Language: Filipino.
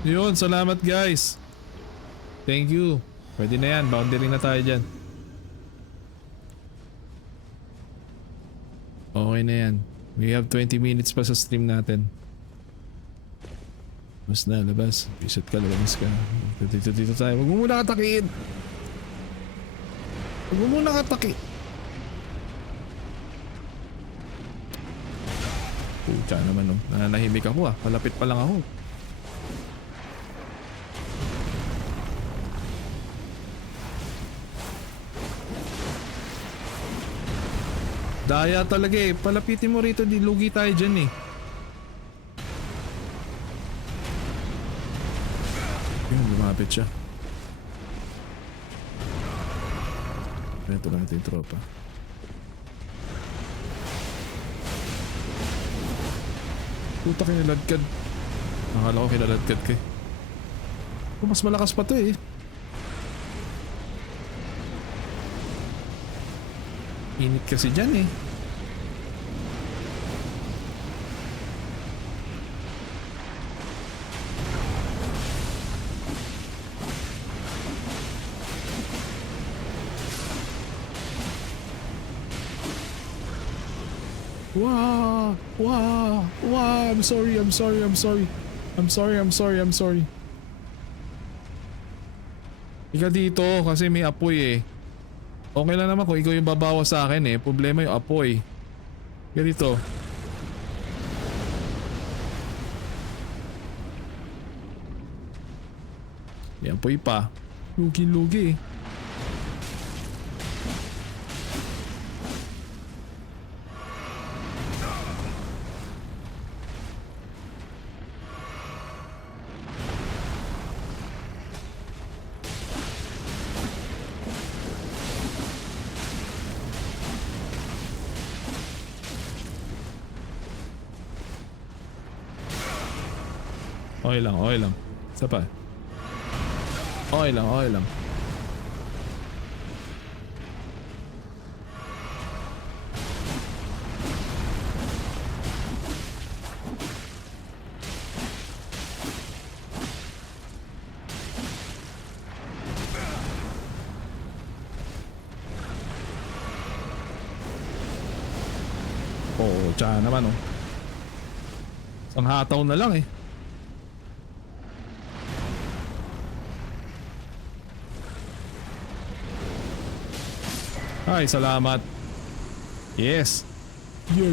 Yun, salamat guys. Thank you. Pwede na yan, boundary na tayo dyan. Okay na yan. We have 20 minutes pa sa stream natin. Labas na, labas. Pisat ka, labas ka. Dito tayo. Huwag mo muna katakiin. Huwag mo muna kataki. Pucha naman oh. Nanahimik ako ah. Malapit pa lang ako. Daya talaga eh. Palapitin mo rito, di lugi tayo dyan eh. Yun, lumapit siya. Ito lang ito yung tropa. Puta kinaladkad. Nakala ko kinaladkad ka eh. Oh, mas malakas pa to eh. Init kasi dyan eh. Wow! Wow! Wow! I'm sorry. Ika dito kasi may apoy eh. Okay lang naman kung ikaw yung babawa sa akin eh. Problema yung apoy. Ganito. May apoy pa. Lugi-lugi eh. Okay lang. Isa pa. Okay lang. Oo, tsaka naman oh. Isang hataw na lang eh. Ay, salamat. Yes. Yo.